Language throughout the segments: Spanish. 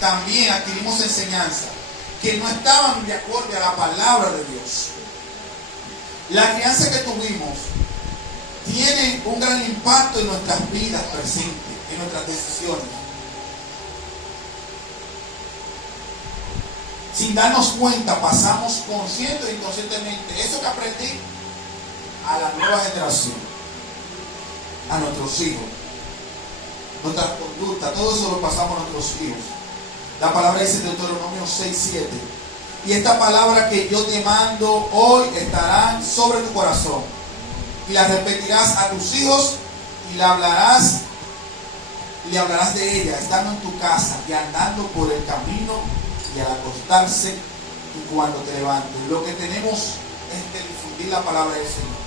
también adquirimos enseñanza que no estaban de acuerdo a la palabra de Dios. La crianza que tuvimos tiene un gran impacto en nuestras vidas presentes, en nuestras decisiones. Sin darnos cuenta, pasamos consciente e inconscientemente eso que aprendí a la nueva generación, a nuestros hijos, nuestras conductas, todo eso lo pasamos a nuestros hijos. La palabra dice en Deuteronomio 6:7: y esta palabra que yo te mando hoy estarán sobre tu corazón, y la repetirás a tus hijos, y le hablarás de ella estando en tu casa y andando por el camino y al acostarse y cuando te levantes. Lo que tenemos es que difundir la palabra del Señor.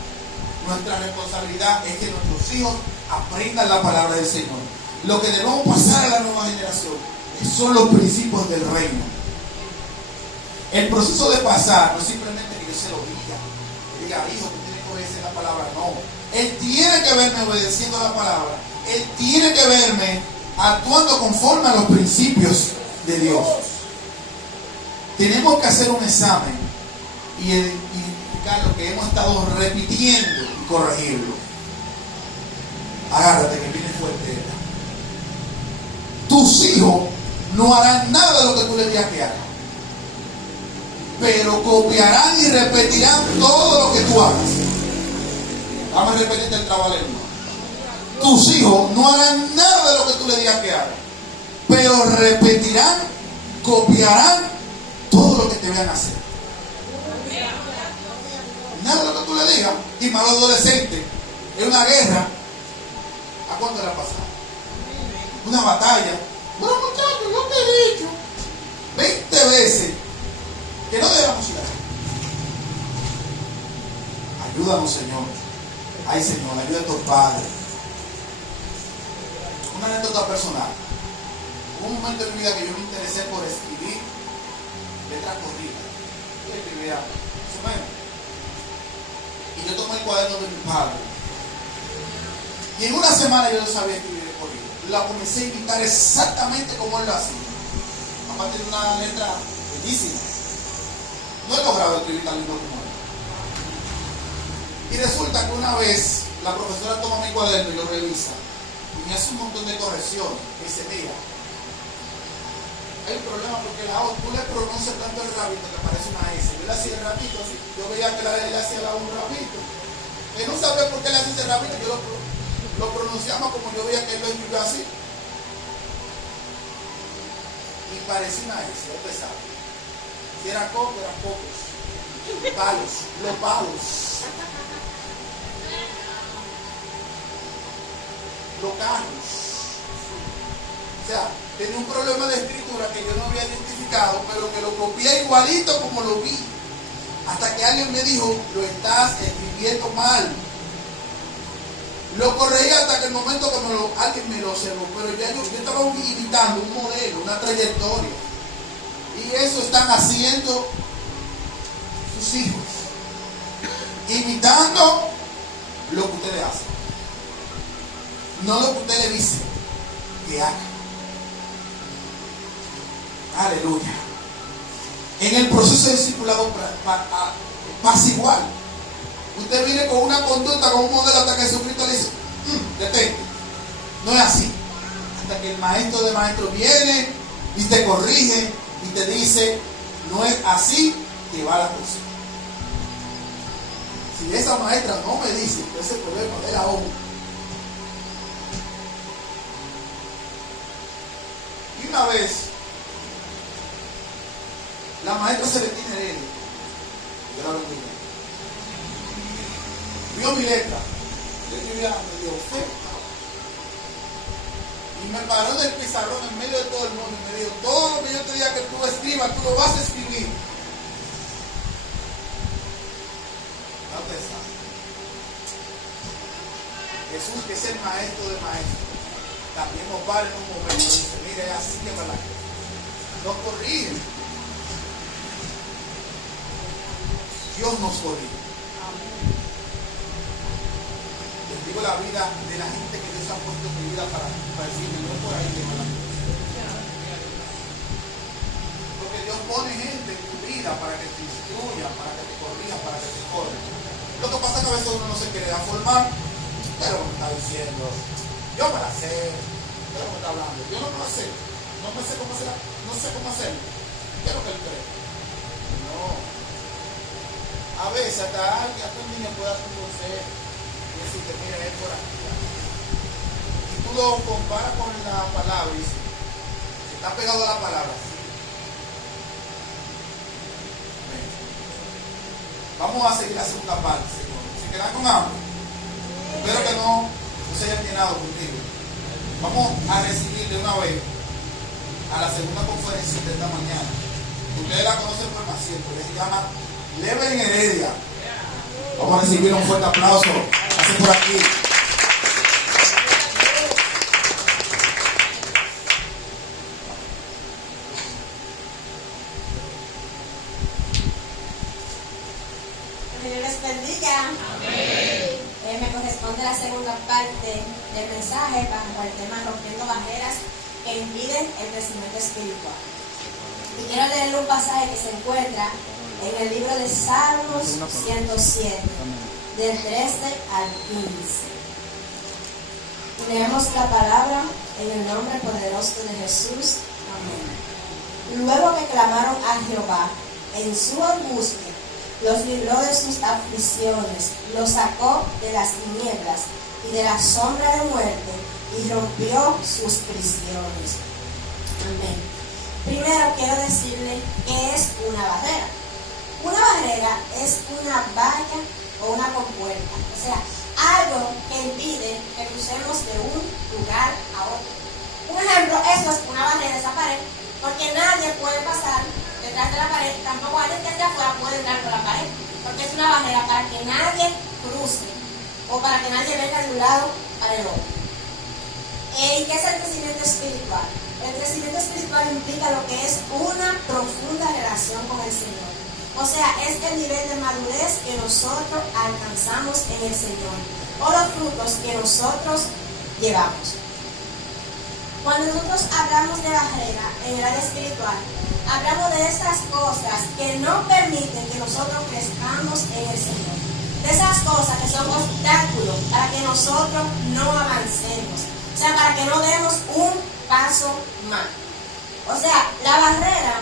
Nuestra responsabilidad es que nuestros hijos aprendan la palabra del Señor. Lo que debemos pasar a la nueva generación son los principios del reino. El proceso de pasar no es simplemente que yo se lo diga, que diga, hijo, tú tienes que obedecer la palabra. No, él tiene que verme obedeciendo la palabra. Él tiene que verme actuando conforme a los principios de Dios. Tenemos que hacer un examen y identificar lo que hemos estado repitiendo y corregirlo. Agárrate que viene fuerte. Tus hijos no harán nada de lo que tú les digas que hagan, pero copiarán y repetirán todo lo que tú hagas. Vamos a repetirte el trabajo. Tus hijos no harán nada de lo que tú les digas que hagan, pero repetirán, copiarán todo lo que te vean hacer. Nada de lo que tú le digas. Y más los adolescentes, es una guerra. ¿A cuánto le ha pasado? Una batalla. Bueno, muchachos, yo te he dicho 20 veces que no debemos ir así. Ayúdanos, Señor. Ay, Señor, ayuda a tu Padre. Una anécdota personal. Hubo un momento en mi vida que yo me interesé por escribir letras corridas. Yo escribía más o menos. Y yo tomé el cuaderno de mi padre. Y en una semana yo no sabía escribir el corrido. La comencé a imitar exactamente como él lo hacía. Aparte de una letra bellísima. No he logrado escribir tan lindo como él. Y resulta que una vez la profesora toma mi cuaderno y lo revisa. Y me hace un montón de correcciones. Y dice, mira, hay un problema porque la O, tú le pronuncias tanto el rabito que parece una S. Yo le hacía el rabito así. Yo veía que le hacía la un rabito. Él no sabía por qué le hacía ese rabito. Yo lo pronunciaba como yo veía que él lo escribió así. Y parecía una S, yo pensaba. Si era coco, eran pocos. Palos, los palos. Los carros. O sea, tenía un problema de escritura que yo no había identificado, pero que lo copié igualito como lo vi. Hasta que alguien me dijo, lo estás escribiendo mal. Lo corregí hasta que el momento que alguien me lo observó, pero ya yo estaba imitando un modelo, una trayectoria. Y eso están haciendo sus hijos. Imitando lo que ustedes hacen. No lo que usted le dice que haga. Aleluya. En el proceso de discipulado pasa igual. Usted viene con una conducta, con un modelo, hasta que Jesucristo le dice, detente. No es así. Hasta que el maestro de maestros viene y te corrige y te dice, no es así que va la cosa. Si esa maestra no me dice, ese problema de la obra. Y una vez, la maestra Celestina Heredia, yo la bendiga, vio mi letra, yo escribía medio feo, y me paró en el pizarrón en medio de todo el mundo y me dijo, todo lo que yo te diga que tú escribas, tú lo vas a escribir. No te sabes. Jesús, que es el maestro de maestros, también nos para en un momento y dice, mire, así que va la cosa. Nos corrige. Dios nos corrige. Bendigo la vida de la gente que Dios ha puesto en mi vida para decirme, no por ahí que va la cosa. vida para que te instruya, para que te corrija, para que te forme. Lo que pasa es que a veces uno no se quiere dejar formar. ¿Qué es lo que me está diciendo? Yo me la sé. ¿Qué es lo que me está hablando? Yo no me la sé. No me sé cómo hacerla. No sé cómo hacerlo. ¿Qué es lo que él cree? No. A veces hasta alguien, hasta un niño puede hacer un consejo y decirte, mira, es por aquí. Y tú lo comparas con la palabra y dices, si está pegado a la palabra, sí. Vamos a seguir la segunda parte, Señor. ¿Se quedan con hambre? Espero que no se hayan llenado contigo. Vamos a recibir de una vez a la segunda conferencia de esta mañana. Ustedes la conocen por más siempre. Se llama Leven Heredia. Vamos a recibir un fuerte aplauso. Así por aquí. Me corresponde la segunda parte del mensaje bajo el tema rompiendo barreras que impiden el crecimiento espiritual. Y quiero leerle un pasaje que se encuentra en el libro de Salmos 107, del 13 al 15. Leemos la palabra en el nombre poderoso de Jesús. Amén. Luego que clamaron a Jehová en su angustia, los libró de sus aflicciones, los sacó de las tinieblas y de la sombra de muerte y rompió sus prisiones. Amén. Primero quiero decirle qué es una barrera. Una barrera es una valla o una compuerta, o sea, algo que impide que crucemos de un lugar a otro. Un ejemplo, eso es una barrera, esa pared, porque nadie puede pasar detrás de la pared, tampoco alguien que esté afuera puede entrar por la pared, porque es una barrera para que nadie cruce o para que nadie venga de un lado para el otro. ¿Y qué es el crecimiento espiritual? El crecimiento espiritual implica lo que es una profunda relación con el Señor. O sea, es el nivel de madurez que nosotros alcanzamos en el Señor o los frutos que nosotros llevamos. Cuando nosotros hablamos de barrera en el área espiritual, hablamos de esas cosas que no permiten que nosotros crezcamos en el Señor. De esas cosas que son obstáculos para que nosotros no avancemos. O sea, para que no demos un paso más. O sea, la barrera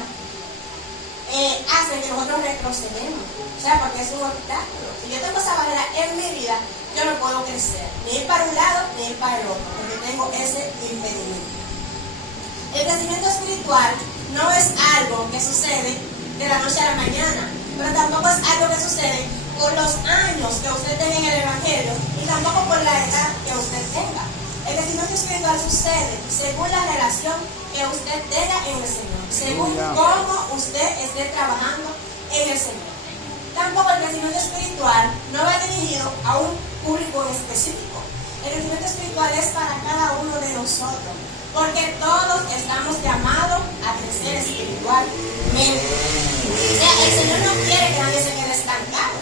hace que nosotros retrocedemos. O sea, porque es un obstáculo. Si yo tengo esa barrera en mi vida, yo no puedo crecer. Ni ir para un lado, ni ir para el otro. Porque tengo ese impedimento. El crecimiento espiritual no es algo que sucede de la noche a la mañana, pero tampoco es algo que sucede por los años que usted tenga en el Evangelio y tampoco por la edad que usted tenga. El crecimiento espiritual sucede según la relación que usted tenga en el Señor, según cómo usted esté trabajando en el Señor. Tampoco el crecimiento espiritual no va dirigido a un público específico. El crecimiento espiritual es para cada uno de nosotros, porque todos estamos llamados a crecer espiritualmente. O sea, el Señor no quiere que nadie se quede estancado.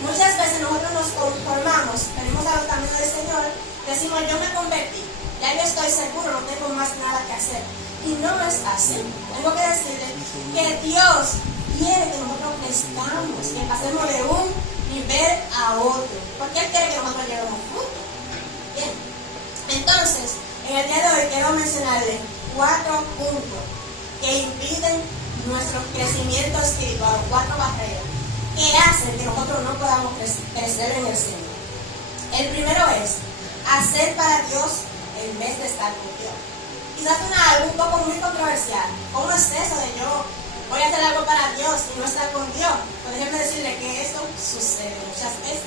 Muchas veces nosotros nos conformamos, venimos a los caminos del Señor, decimos, yo me convertí, ya yo estoy seguro, no tengo más nada que hacer. Y no es así. Tengo que decirle que Dios quiere que nosotros crezcamos, que pasemos de un nivel a otro, porque Él quiere que nosotros llevemos fruto. Bien, entonces, en el día de hoy quiero mencionarle 4 puntos que impiden nuestro crecimiento espiritual, 4 barreras que hacen que nosotros no podamos crecer en el Señor. El primero es hacer para Dios en vez de estar con Dios. Quizás algo un poco muy controversial. ¿Cómo es eso de yo voy a hacer algo para Dios y no estar con Dios? Pues déjenme decirle que esto sucede muchas veces.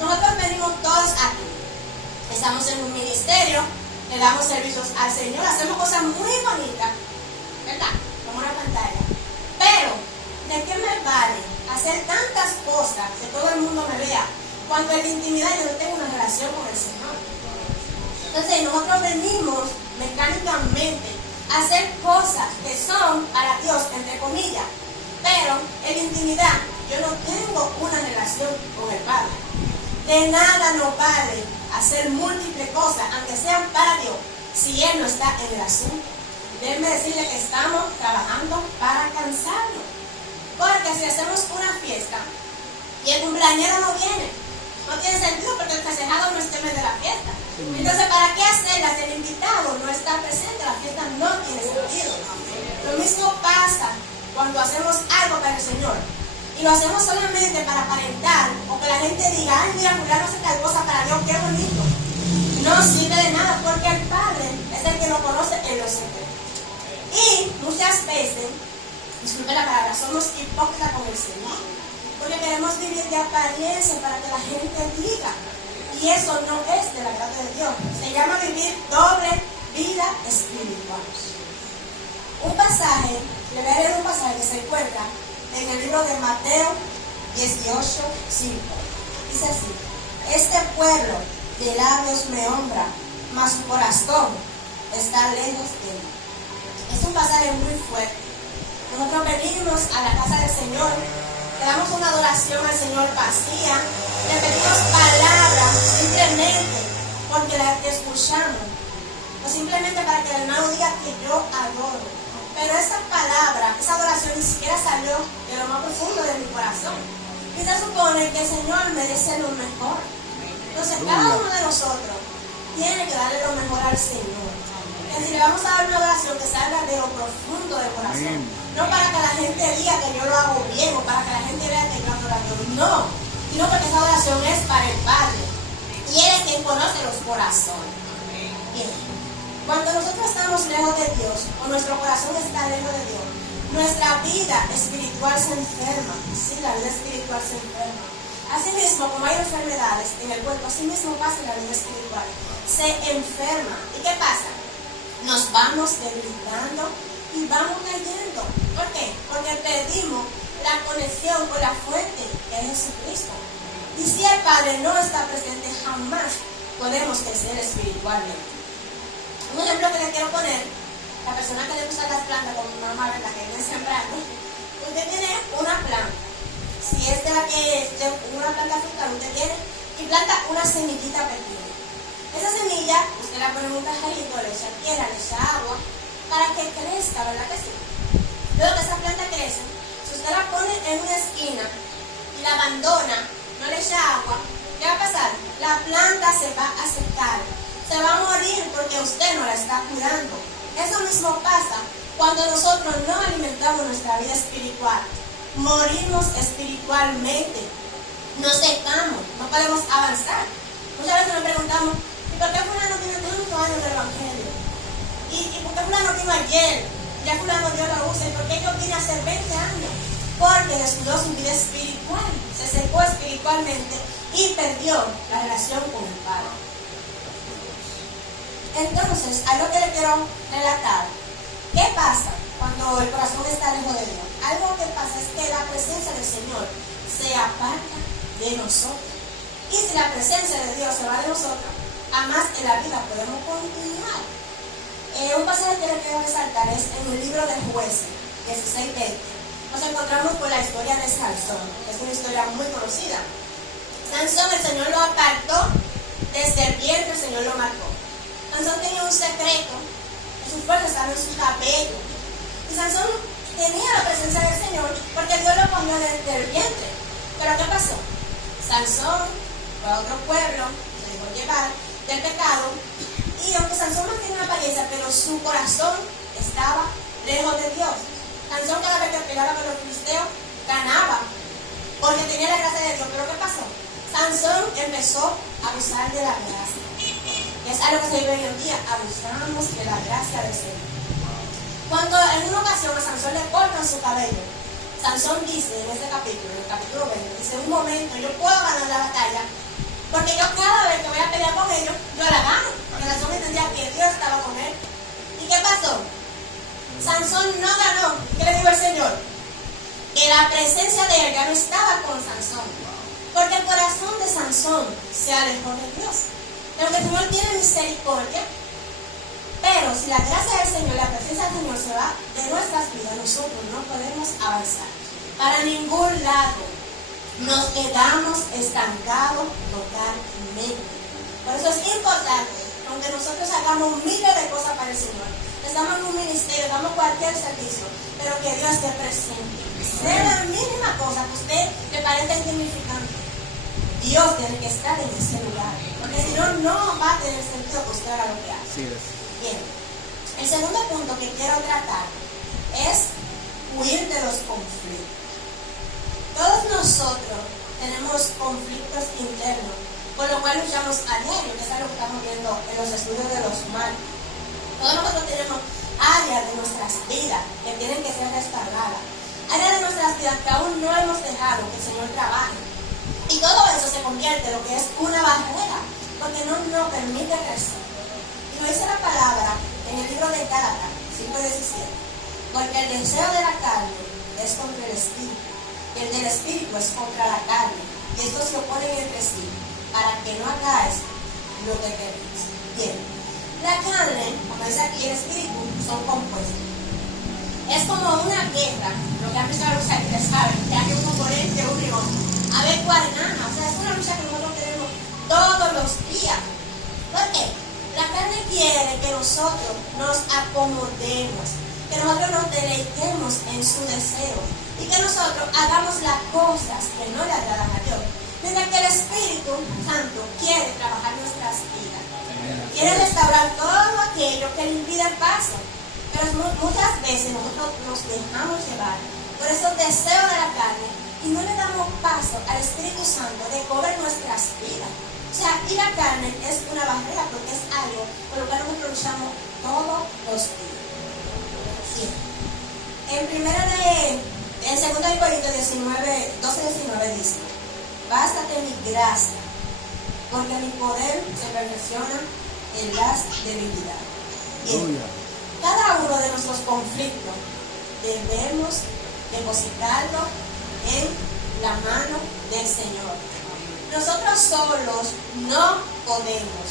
Nosotros venimos todos aquí, estamos en un ministerio, le damos servicios al Señor, hacemos cosas muy bonitas, ¿verdad? Como una pantalla. Pero, ¿de qué me vale hacer tantas cosas que todo el mundo me vea cuando en la intimidad yo no tengo una relación con el Señor? Entonces, nosotros venimos mecánicamente a hacer cosas que son para Dios, entre comillas, pero en la intimidad yo no tengo una relación con el Padre. De nada nos vale hacer múltiples cosas, aunque sean para Dios, si Él no está en el asunto. Déjenme decirle que estamos trabajando para cansarnos. ¿Por si hacemos una fiesta y el cumpleañero no viene, no tiene sentido porque el festejado no está en medio de la fiesta. Entonces, ¿para qué hacerla si el invitado no está presente? La fiesta no tiene sentido. Lo mismo pasa cuando hacemos algo para el Señor y lo hacemos solamente para aparentar o que la gente diga, ay, mira, fulano hace tal cosa para Dios, qué bonito. No sirve de nada porque el Padre es el que lo conoce en los secretos. Y muchas veces, disculpe la palabra, somos hipócritas con el Señor porque queremos vivir de apariencia para que la gente diga. Y eso no es de la gracia de Dios. Se llama vivir doble vida espiritual. Un pasaje, le voy a leer un pasaje que se encuentra en el libro de Mateo 18:5. Dice así: este pueblo de labios me honra, mas su corazón está lejos de mí. Es un pasaje muy fuerte. Nosotros venimos a la casa del Señor, le damos una adoración al Señor vacía, le pedimos palabras simplemente porque la escuchamos, o simplemente para que el hermano diga que yo adoro. Pero esa palabra, esa adoración ni siquiera salió de lo más profundo de mi corazón. Y se supone que el Señor merece lo mejor. Entonces cada uno de nosotros tiene que darle lo mejor al Señor. Que si le vamos a dar una adoración que salga de lo profundo del corazón, no para que la gente diga que yo lo hago bien o para que la gente vea que yo adoro a Dios, no, sino porque esa adoración es para el Padre y Él es quien conoce los corazones. Bien, cuando nosotros estamos lejos de Dios o nuestro corazón está lejos de Dios, nuestra vida espiritual se enferma. Sí, la vida espiritual se enferma. Asimismo, como hay enfermedades en el cuerpo, asimismo pasa en la vida espiritual. Se enferma. ¿Y qué pasa? Nos vamos debilitando y vamos cayendo. ¿Por qué? Porque perdimos la conexión con la fuente que es Jesucristo. Y si el Padre no está presente, jamás podemos crecer espiritualmente. Un ejemplo que le quiero poner, la persona que le gusta las plantas, como mi mamá, ¿verdad?, que viene sembrando, usted tiene una planta. Si es de la que es de una planta frutal, usted viene y planta una semillita pequeña. Esa semilla, usted la pone en un tajarito, le echa tierra, le echa agua, para que crezca, ¿verdad que sí? Luego que esa planta crece, si usted la pone en una esquina y la abandona, no le echa agua, ¿qué va a pasar? La planta se va a secar, se va a morir porque usted no la está cuidando. Eso mismo pasa cuando nosotros no alimentamos nuestra vida espiritual. Morimos espiritualmente, nos secamos, no podemos avanzar. Muchas veces nos preguntamos, ¿y por qué fulano tiene tantos años del Evangelio? ¿Y por qué fulano vino ayer? Ya fulano Dios lo usa. ¿Y por qué yo vine hace 20 años? Porque descuidó su vida espiritual, se secó espiritualmente y perdió la relación con el Padre. Entonces, algo que le quiero relatar, ¿qué pasa cuando el corazón está lejos de Dios? Algo que pasa es que la presencia del Señor se aparta de nosotros. Y si la presencia de Dios se va de nosotros, jamás en la vida podemos continuar. Un pasaje que le quiero resaltar es en el libro de Jueces 16:20. Nos encontramos con la historia de Sansón, que es una historia muy conocida. Sansón, el Señor lo apartó, desde el vientre el Señor lo marcó. Sansón tenía un secreto, que su fuerza estaba en su cabello. Y Sansón tenía la presencia del Señor porque Dios lo comió desde el vientre. Pero ¿qué pasó? Sansón fue a otro pueblo, se dejó llevar del pecado. Y aunque Sansón mantenía una apariencia, pero su corazón estaba lejos de Dios. Sansón cada vez que peleaba con los filisteos ganaba porque tenía la gracia de Dios. Pero ¿qué pasó? Sansón empezó a abusar de la gracia. Es algo que se vive hoy en día, abusamos de la gracia del Señor. Cuando en una ocasión a Sansón le cortan su cabello, Sansón dice en este capítulo, en el capítulo 20, dice, un momento, yo puedo ganar la batalla, porque yo cada vez que voy a pelear con ellos, yo la gano. Porque Sansón entendía que Dios estaba con él. ¿Y qué pasó? Sansón no ganó. ¿Qué le dijo el Señor? Que la presencia de él ya no estaba con Sansón, porque el corazón de Sansón se alejó de Dios. Pero que el Señor tiene misericordia, pero si la gracia del Señor, la presencia del Señor se va de nuestras vidas, nosotros no podemos avanzar para ningún lado. Nos quedamos estancados totalmente. Por eso es importante, aunque nosotros hagamos miles de cosas para el Señor, estamos en un ministerio, damos cualquier servicio, pero que Dios esté presente. Sea la mínima cosa que usted le parezca insignificante, Dios tiene que estar en ese lugar, porque si no, no va a tener sentido que usted haga lo que hace. Así es. Bien, el segundo punto que quiero tratar es huir de los conflictos. Todos nosotros tenemos conflictos internos, por lo cual luchamos a diario, que es algo que estamos viendo en los estudios de los males. Todos nosotros tenemos áreas de nuestras vidas que tienen que ser restauradas, áreas de nuestras vidas que aún no hemos dejado que el Señor trabaje. Y todo eso se convierte en lo que es una barrera, porque no nos permite crecer. Y lo dice la palabra en el libro de Gálatas 5:17, porque el deseo de la carne es contra el espíritu, y el del espíritu es contra la carne, y estos se oponen entre sí, para que no hagáis lo que queréis. Bien, la carne, como dice aquí, el espíritu son compuestos. Es como una guerra, lo que han visto los artistas saben, que hay un componente, un y otro. A ver cuál gana, o sea, es una lucha que nosotros tenemos todos los días. ¿Por qué? La carne quiere que nosotros nos acomodemos, que nosotros nos deleitemos en su deseo y que nosotros hagamos las cosas que no le agradan a Dios. Mientras que el Espíritu Santo quiere trabajar nuestras vidas, quiere restaurar todo aquello que le impide el paso. Pero muchas veces nosotros nos dejamos llevar por esos deseos de la carne y no le damos paso al Espíritu Santo de cobrar nuestras vidas. O sea, y la carne es una barrera porque es algo por lo cual nosotros luchamos todos los días. Bien. En 2 Corintios 12:19 dice: bástate mi gracia, porque mi poder se perfecciona en las debilidades. Bien. Cada uno de nuestros conflictos debemos depositarlo en la mano del Señor. Nosotros solos no podemos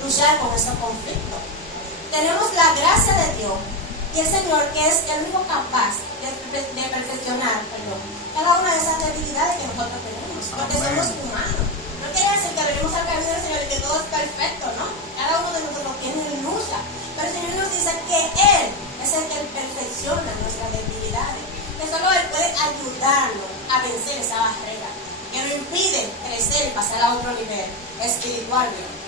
luchar con esos conflictos. Tenemos la gracia de Dios y el Señor, que es el único capaz de perfeccionar cada una de esas debilidades que nosotros tenemos, porque somos humanos. No quiere decir que venimos al camino del Señor y que todo es perfecto, ¿no? Cada uno de nosotros tiene lucha, pero el Señor nos dice que Él es el que perfecciona nuestras debilidades, que solo Él puede ayudarnos a vencer esa barrera que nos impide crecer y pasar a otro nivel espiritualmente.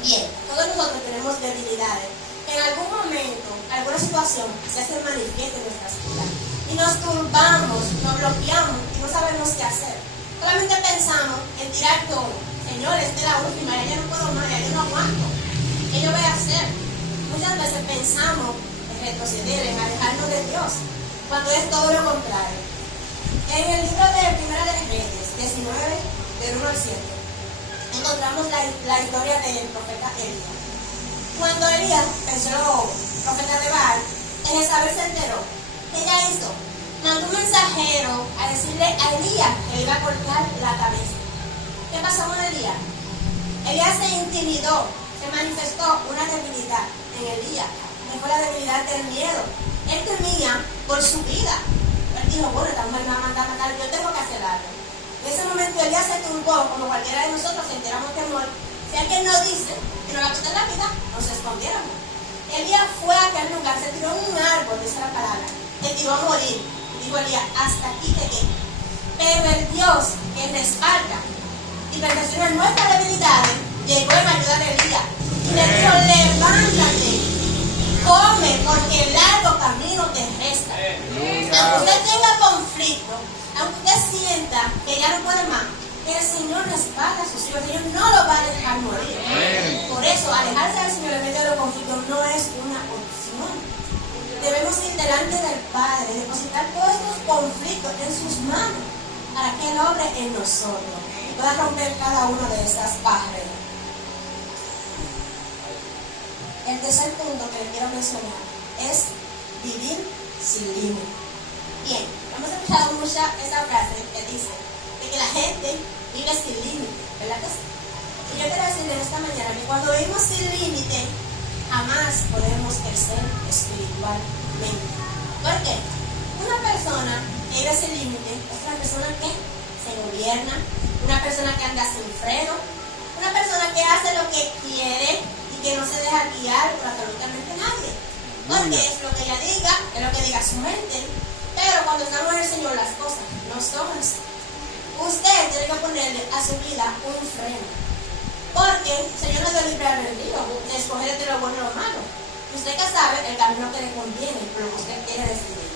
Bien, todos nosotros tenemos debilidades. En algún momento, alguna situación se hace manifiesta en nuestras vidas y nos turbamos, nos bloqueamos y no sabemos qué hacer. Solamente pensamos en tirar todo. Señor, esta es la última, ya no puedo más, ya yo no aguanto. ¿Qué yo voy a hacer? Muchas veces pensamos en retroceder, en alejarnos de Dios, cuando es todo lo contrario. En el libro de Primera de Reyes 19, del 1 al 7, encontramos la historia del profeta Elías. Cuando Elías pensó, profeta de Baal, Jezabel se enteró. ¿Qué ella hizo? Mandó un mensajero a decirle a Elías que le iba a cortar la cabeza. ¿Qué pasó con Elías? Elías se intimidó, se manifestó una debilidad en Elías, que fue la debilidad del miedo. Él temía por su vida. Él dijo, bueno, esta mujer me va a mandar a matar, yo tengo que hacer algo. En ese momento Elías se turbó, como cualquiera de nosotros sentiramos temor. Si alguien nos dice que nos va a quitar la vida, nos escondiéramos. Elías fue a aquel lugar, se tiró en un árbol, dice la palabra, se tiró a morir. Y dijo Elías, hasta aquí llegué. Pero el Dios que respalda y perfecciona nuestras debilidades, llegó en ayuda de Elías. Y le dijo, levántate, come, porque el largo camino te resta. Aunque usted tenga conflicto, aunque usted sienta que ya no puede más, el Señor respalda a sus hijos, el Señor no lo va a dejar morir. Por eso, alejarse del Señor en medio de los conflictos no es una opción. Debemos ir delante del Padre, depositar todos estos conflictos en sus manos, para que Él obre en nosotros y pueda romper cada una de estas barreras. El tercer punto que les quiero mencionar es vivir sin límite. Bien, hemos escuchado mucho esa frase que dice que la gente vive sin límite, ¿verdad que sí? Y yo quiero decirles esta mañana que cuando vivimos sin límite, jamás podemos crecer espiritualmente. ¿Por qué? Una persona que vive sin límite es una persona que se gobierna, una persona que anda sin freno, una persona que hace lo que quiere y que no se deja guiar por absolutamente nadie. Porque es lo que ella diga, es lo que diga su mente. cuando estamos en el Señor las cosas no son así. Usted tiene que ponerle a su vida un freno. Porque el Señor nos dio libre albedrío de escoger entre lo bueno y lo malo. Usted que sabe el camino que le conviene, pero usted quiere decidir.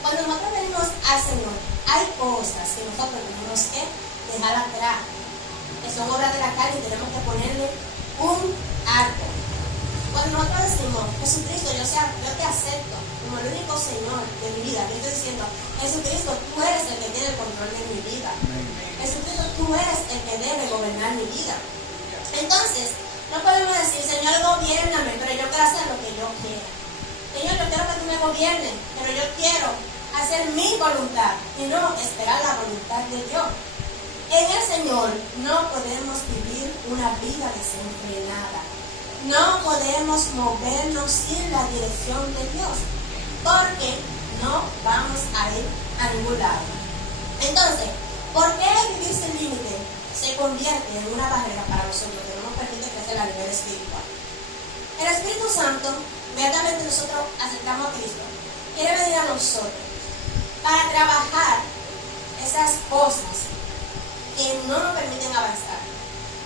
Cuando nosotros venimos al Señor, hay cosas que nosotros tenemos que dejar atrás, que son obras de la carne y tenemos que ponerle un arco. Cuando nosotros decimos, Jesucristo, yo te acepto como el único Señor de mi vida, yo estoy diciendo, Jesucristo, tú eres el que tiene el control de mi vida. Jesucristo, tú eres el que debe gobernar mi vida. Entonces, no podemos decir, Señor, gobiérname, pero yo quiero hacer lo que yo quiera. Señor, yo quiero que tú me gobiernes, pero yo quiero hacer mi voluntad y no esperar la voluntad de Dios. En el Señor no podemos vivir una vida desenfrenada. No podemos movernos sin la dirección de Dios, porque no vamos a ir a ningún lado. Entonces, ¿por qué vivir sin límite se convierte en una barrera para nosotros que no nos permite crecer a nivel espiritual? El Espíritu Santo, inmediatamente nosotros aceptamos a Cristo, quiere venir a nosotros para trabajar esas cosas que no nos permiten avanzar.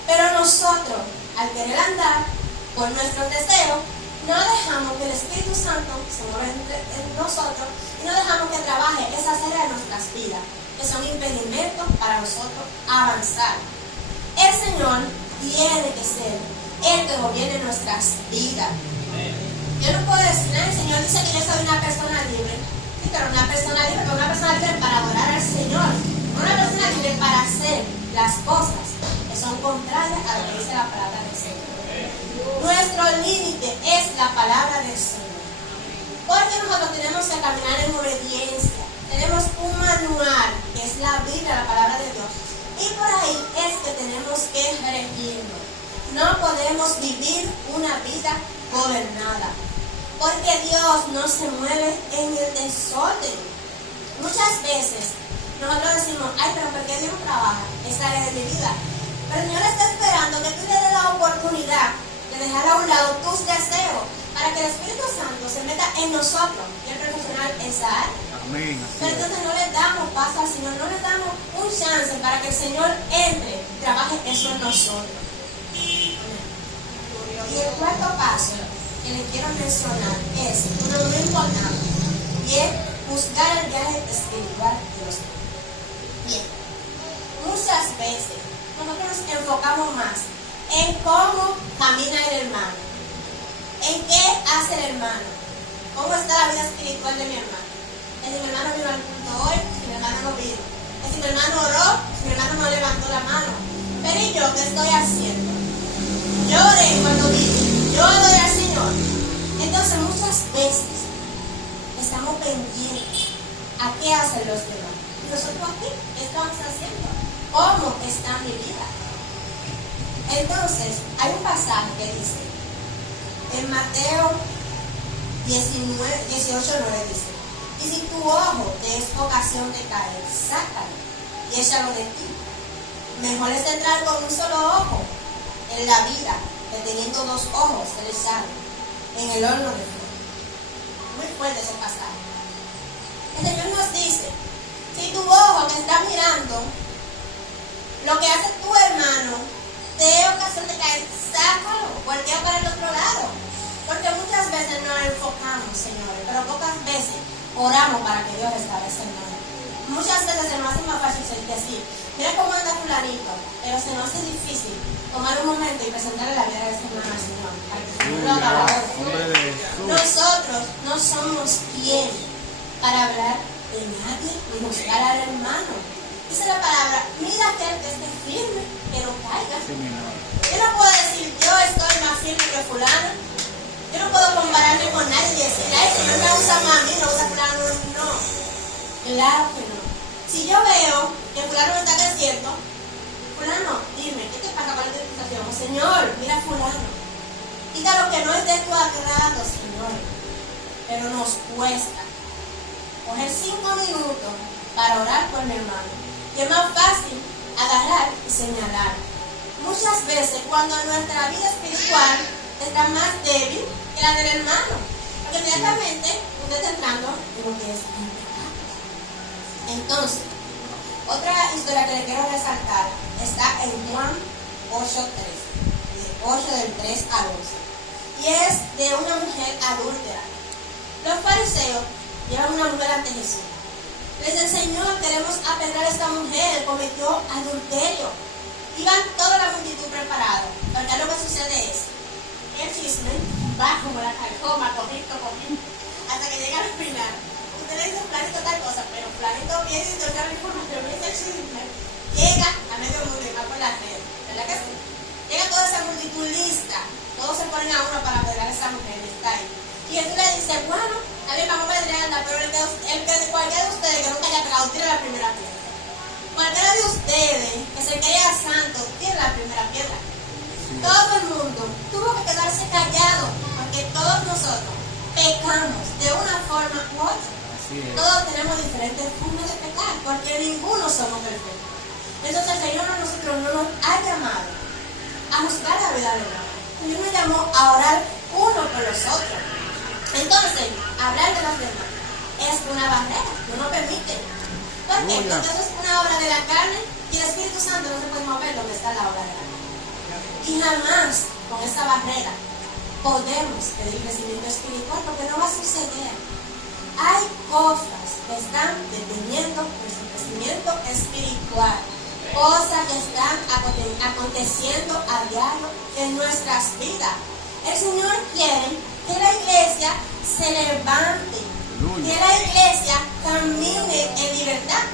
Pero nosotros, al querer andar por nuestros deseos, no dejamos que el Espíritu Santo se mueva en nosotros y no dejamos que trabaje esas áreas de nuestras vidas que son impedimentos para nosotros avanzar. El Señor tiene que ser el que gobierne nuestras vidas. Yo no puedo decir, el Señor dice que yo soy una persona libre. Sí, pero una persona libre, pero una persona libre para adorar al Señor. Una persona libre para hacer las cosas que son contrarias a lo que dice la palabra del Señor. Nuestro límite es la palabra del Señor. Porque nosotros tenemos que caminar en obediencia. Tenemos un manual que es la Biblia, la palabra de Dios. Y por ahí es que tenemos que regirnos. No podemos vivir una vida gobernada. Porque Dios no se mueve en el desorden. Muchas veces nosotros decimos, ay, pero ¿por qué Dios no trabaja esa área de mi vida? Pero el Señor está esperando que tú le des la oportunidad de dejar a un lado tus deseos para que el Espíritu Santo se meta en nosotros y el profesional esa área. Amén. Pero entonces no le damos paso al Señor, no le damos un chance para que el Señor entre y trabaje eso en nosotros. Y el cuarto paso que les quiero mencionar es uno muy importante y es buscar el viaje espiritual de los demás. Bien, muchas veces nosotros nos enfocamos más en cómo camina el hermano, en qué hace el hermano, cómo está la vida espiritual de mi hermano. Si mi hermano vino al culto hoy, si mi hermano no vino. Si mi hermano oró, si mi hermano no levantó la mano. Pero ¿y yo qué estoy haciendo? Yo oré cuando vine, yo adoré al Señor. Entonces muchas veces estamos pendientes a qué hacen los demás. Y nosotros aquí, ¿qué estamos haciendo? ¿Cómo está mi vida? Entonces, hay un pasaje que dice, en Mateo 18:9 dice, y si tu ojo te es ocasión de caer, sácalo y échalo de ti. Mejor es entrar con un solo ojo en la vida que teniendo dos ojos ser echado en el horno de fuego. Muy fuerte ese pasaje. El Señor nos dice, si tu ojo te está mirando, lo que hace tu hermano te es ocasión de caer, sácalo, voltea para el otro lado. Porque muchas veces nos enfocamos, señores, pero pocas veces oramos para que Dios establezca el mundo. Muchas veces se nos hace más fácil decir, mira cómo anda fulanito, pero se nos hace difícil tomar un momento y presentarle la vida de ese hermano al Señor, para que el Señor lo haga la obra. Nosotros no somos quien para hablar de nadie ni juzgar al hermano. Dice la palabra, mira aquel que esté firme, que no caiga. Yo no puedo decir, yo estoy más firme que fulano. Yo no puedo compararme con nadie y decir, ay, si no me usa más a mí, no usa fulano. No, claro que no. Si yo veo que fulano me está creciendo, fulano, dime, ¿qué te pasa con la situación? Señor, mira fulano. Quita lo que no es de tu agrado, Señor. Pero nos cuesta coger 5 minutos para orar por mi hermano. Y es más fácil agarrar y señalar. Muchas veces cuando nuestra vida espiritual está más débil que la del hermano. Porque inmediatamente usted está entrando en lo que es el pecado. Entonces, otra historia que le quiero resaltar está en Juan 8:3, de 8 del 3 al 11. Y es de una mujer adúltera. Los fariseos llevan una mujer ante Jesús. Les dicen: Señor, queremos apedrear a esta mujer, cometió adulterio. Iban toda la multitud preparada. Porque lo que sucede es, el chisme va como la calcoma, cogiendo, hasta que llega al final. Usted le dice Planito tal cosa, pero Planito viene y te da la información, dice el chisme, llega a medio mundo y va por la red, ¿verdad que sí? Llega toda esa multitud lista, todos se ponen a uno para apedrear a esa mujer, está ahí. Y Jesús le dice: bueno, a ver, vamos a apedrearla, pero cualquiera de ustedes que nunca haya pegado, tire la primera piedra. Cualquiera de ustedes que se crea santo, tire la primera piedra. Todo el mundo tuvo que quedarse callado, porque todos nosotros pecamos de una forma u otra. Todos tenemos diferentes formas de pecar, porque ninguno somos perfectos. Entonces el Señor a nosotros no nos ha llamado a juzgar la vida de nadie. El Señor nos llamó a orar uno por los otros. Entonces, hablar de los demás es una barrera, no nos permite. ¿Por qué? Porque eso es una obra de la carne y el Espíritu Santo no se puede mover donde está la obra de la carne. Y jamás con esa barrera podemos pedir crecimiento espiritual, porque no va a suceder. Hay cosas que están deteniendo nuestro crecimiento espiritual, cosas que están aconteciendo a diario en nuestras vidas. El Señor quiere que la iglesia se levante, que la iglesia camine en libertad.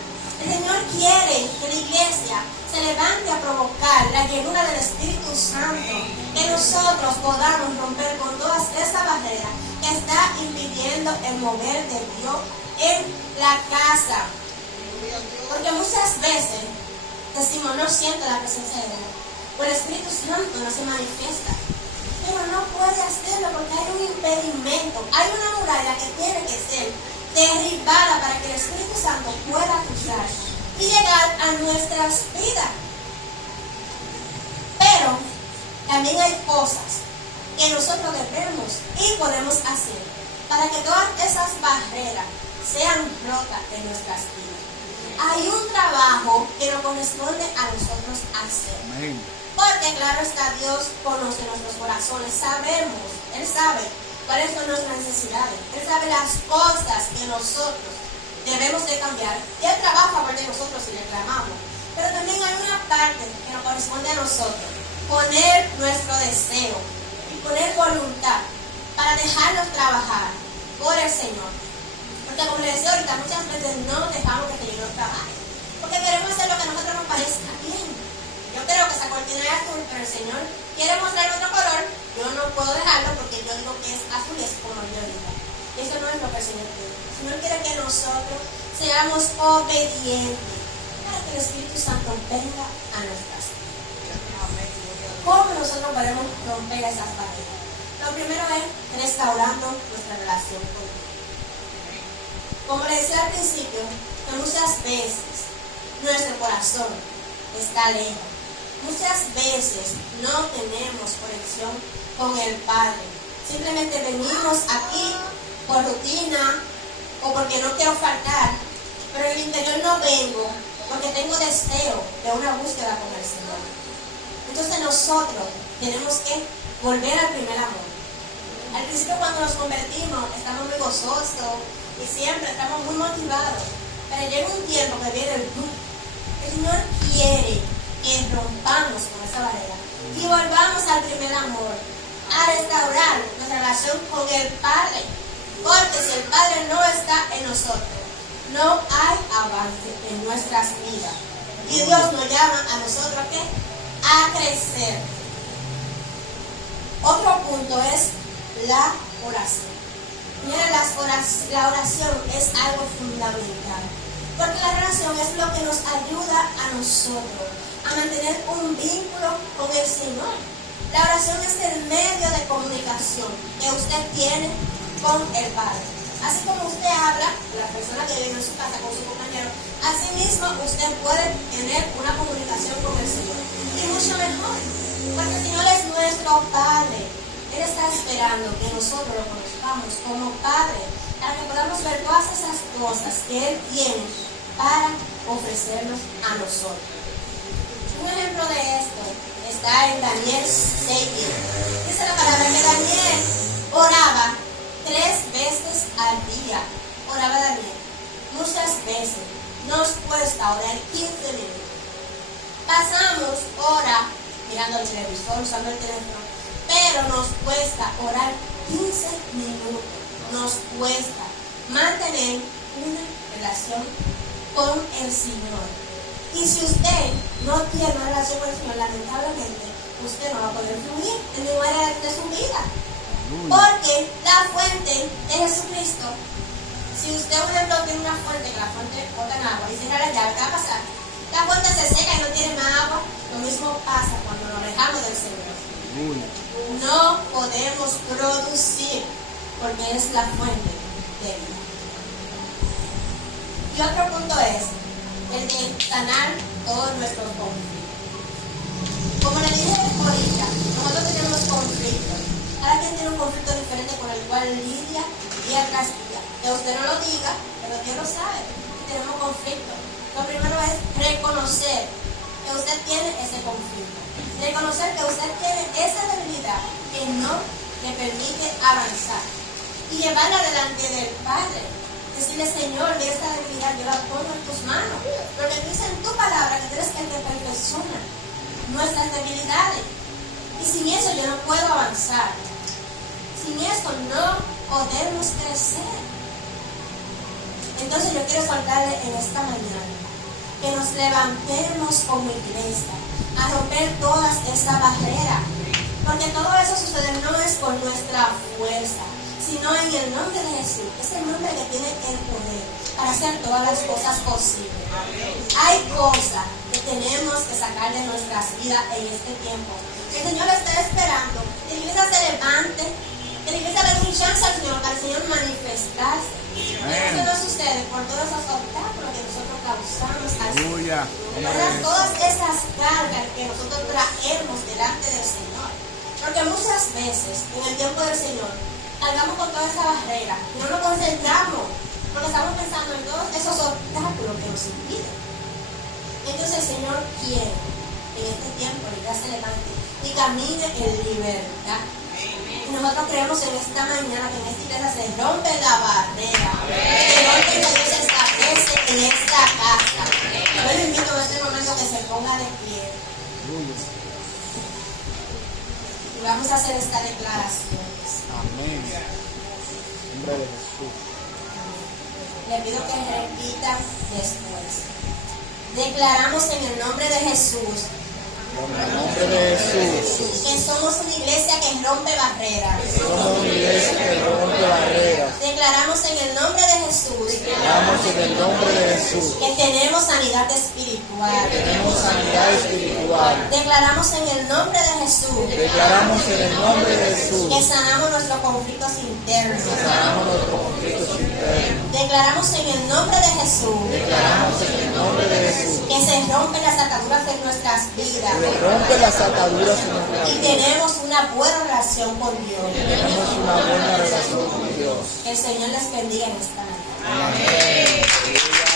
El Señor quiere que la iglesia se levante a provocar la llenura del Espíritu Santo, que nosotros podamos romper con todas esas barreras que está impidiendo el mover de Dios en la casa. Porque muchas veces decimos: no siento la presencia de Dios, o el Espíritu Santo no se manifiesta. Pero no puede hacerlo porque hay un impedimento, hay una muralla que tiene que ser derribada para que el Espíritu Santo pueda cruzar y llegar a nuestras vidas. Pero también hay cosas que nosotros debemos y podemos hacer para que todas esas barreras sean rotas en nuestras vidas. Hay un trabajo que nos corresponde a nosotros hacer. Amén. Porque claro está, Dios conoce nuestros corazones, Él sabe cuáles son nuestras necesidades, Él sabe las cosas que nosotros debemos de cambiar, y Él trabaja por nosotros si le clamamos. Pero también hay una parte que nos corresponde a nosotros, poner nuestro deseo y poner voluntad para dejarnos trabajar por el Señor. Porque como les decía ahorita, muchas veces no dejamos que el Señor trabaje, porque queremos hacer lo que a nosotros nos parezca bien. Yo creo que esa cortina es azul, pero el Señor quiere mostrar otro color. Yo no puedo dejarlo porque yo digo que es azul y es como yo digo. Y eso no es lo que el Señor quiere. El Señor quiere que nosotros seamos obedientes para que el Espíritu Santo venga a nuestras vidas. ¿Cómo nosotros podemos romper esas barreras? Lo primero es restaurando nuestra relación con Dios. Como les decía al principio, que muchas veces nuestro corazón está lejos. Muchas veces no tenemos conexión con el Padre. Simplemente venimos aquí por rutina o porque no quiero faltar, pero en el interior no vengo porque tengo deseo de una búsqueda con el Señor. Entonces nosotros tenemos que volver al primer amor. Al principio, cuando nos convertimos, estamos muy gozosos y siempre estamos muy motivados, pero llega un tiempo que viene el boom. El Señor quiere que rompamos con esa barrera y volvamos al primer amor, a restaurar nuestra relación con el Padre, porque si el Padre no está en nosotros, no hay avance en nuestras vidas, y Dios nos llama a nosotros a crecer. Otro punto es la oración. Miren, la oración es algo fundamental, porque la oración es lo que nos ayuda a nosotros a mantener un vínculo con el Señor. La oración es el medio de comunicación que usted tiene con el Padre. Así como usted habla con la persona que vive en su casa, con su compañero, así mismo usted puede tener una comunicación con el Señor. Y mucho mejor, porque el Señor es nuestro Padre. Él está esperando que nosotros lo conozcamos como Padre, para que podamos ver todas esas cosas que Él tiene para ofrecernos a nosotros. Un ejemplo de esto está en Daniel 6:10. Dice la palabra que Daniel oraba 3 veces al día. Oraba Daniel muchas veces. Nos cuesta orar 15 minutos. Pasamos horas mirando el televisor, usando el teléfono, pero nos cuesta orar 15 minutos. Nos cuesta mantener una relación con el Señor. Y si usted no tiene una relación con el Señor, lamentablemente, usted no va a poder fluir en ninguna área de su vida. Porque la fuente de Jesucristo, si usted, por ejemplo, tiene una fuente, que la fuente bota en agua y cierra la llave, ¿qué va a pasar? La fuente se seca y no tiene más agua. Lo mismo pasa cuando nos alejamos del Señor. No podemos producir porque es la fuente de vida. Y otro punto es el de sanar todos nuestros conflictos. Como le dije ahorita, nosotros tenemos conflictos. Cada quien tiene un conflicto diferente con el cual lidia día tras día. Que usted no lo diga, pero Dios lo sabe. Y tenemos conflictos. Lo primero es reconocer que usted tiene ese conflicto. Reconocer que usted tiene esa debilidad que no le permite avanzar. Y llevarla delante del Padre. Decirle, Señor, de esta debilidad yo la pongo en tus manos. Porque tú dices en tu palabra que tú eres el que perfecciona nuestras debilidades. Y sin eso yo no puedo avanzar. Sin esto no podemos crecer. Entonces yo quiero soltarle en esta mañana que nos levantemos como iglesia a romper todas esas barreras. Porque todo eso sucede no es por nuestra fuerza, sino en el nombre de Jesús. Es el nombre que tiene el poder para hacer todas las cosas posibles. Hay cosas que tenemos que sacar de nuestras vidas en este tiempo. El Señor está esperando que la iglesia se levante, que la iglesia le dé un chance al Señor para el Señor manifestarse. Y eso no sucede por todos esos obstáculos que nosotros causamos al Señor. Todas esas cargas que nosotros traemos delante del Señor. Porque muchas veces en el tiempo del Señor cargamos con toda esa barrera y no nos concentramos porque estamos pensando en todos esos obstáculos que nos impiden. Entonces el Señor quiere en este tiempo que ya se levante y camine en libertad. Y nosotros creemos en esta mañana que en esta iglesia se rompe la barrera, se rompe y Dios se establece en esta casa. Yo le invito en este momento que se ponga de pie y vamos a hacer esta declaración. Amén. En nombre de Jesús. Le pido que repita después. Declaramos en el nombre de Jesús En el nombre de Jesús. que somos una iglesia que rompe barreras. Somos una iglesia que rompe barreras. Declaramos en el nombre de Jesús Declaramos en el nombre de Jesús. que tenemos sanidad espiritual. Tenemos sanidad espiritual. Declaramos en el nombre de Jesús Declaramos en el nombre de Jesús. que sanamos nuestros conflictos internos. Sanamos nuestros conflictos internos. Declaramos en el nombre de Jesús Declaramos en el nombre de Jesús. que se rompen las ataduras de nuestras vidas Que rompe las ataduras en nuestra y vida. tenemos una buena relación con Dios. Tenemos una buena relación con Dios. Que el Señor les bendiga en esta mañana. Amén.